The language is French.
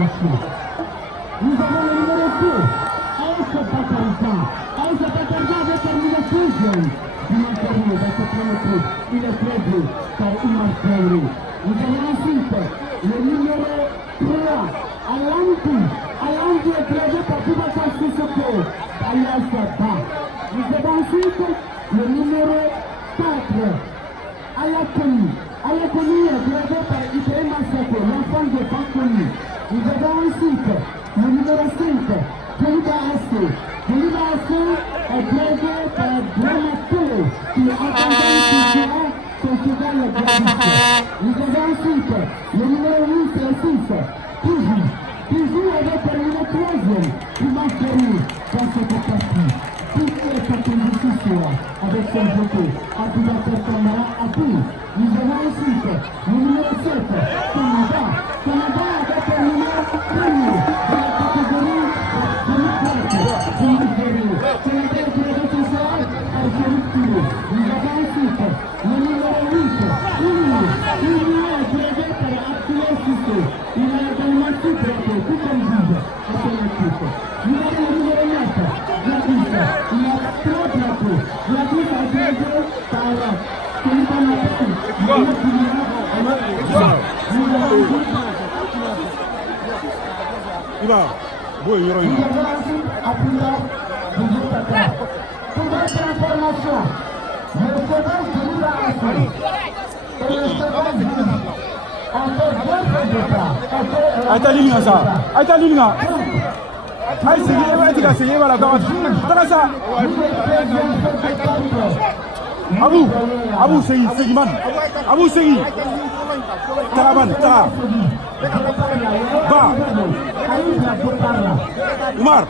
qualification. Nous avons le numéro 2, Aïssa Bakarika. Aïssa Bakarika avait terminé deuxième du Montéréo dans ce premier tour. Il est très beau par Oumar Traoré. Nous avons ensuite le numéro 3, Alamdi est dressé par Boubacar Sissoko, alias Ba. Nous avons ensuite le numéro 4, Ayakoni. Ayakoni est dressé par Ibrahim Sako, l'enfant de Bakoni. Nous avons ensuite le numéro 5, Kouliba Assé. Kouliba Assé est dressé par Bramato, qui accompagne son cheval le graviste. Nous avons ensuite le numéro 8 et 6, Pijou. Pijou avait terminé 3e du Montéréo dans cette partie. Tout est attendu ce soir avec son jeu à Boubacar Kamara à tout. Nous avons ensuite le numéro 7, Canada. Canada avait terminé premier dans la catégorie de l'Ukraine du Montéréo. Canada est dressé ce soir à Philippe Toulé. Nous avons ensuite le numéro 8, Inu. Inu est dressé par Abdoulaye Sissé. Il a également tout dressé, tout comme guide à son équipe. Nous avons le numéro 9, Gladys. Il a 3 drapeaux. Gladys a dressé par Philippe Amateur. Iba, boy, you're in. Pour votre information, le cheval de Lula Assé et le cheval de en fait deux départ. Aïta Lilinga ça. Aïta Lilinga. Aïe, c'est qui voilà, comment ça? Abou, c'est man. Abou, c'est Taraban, Tara. Ba. Umar.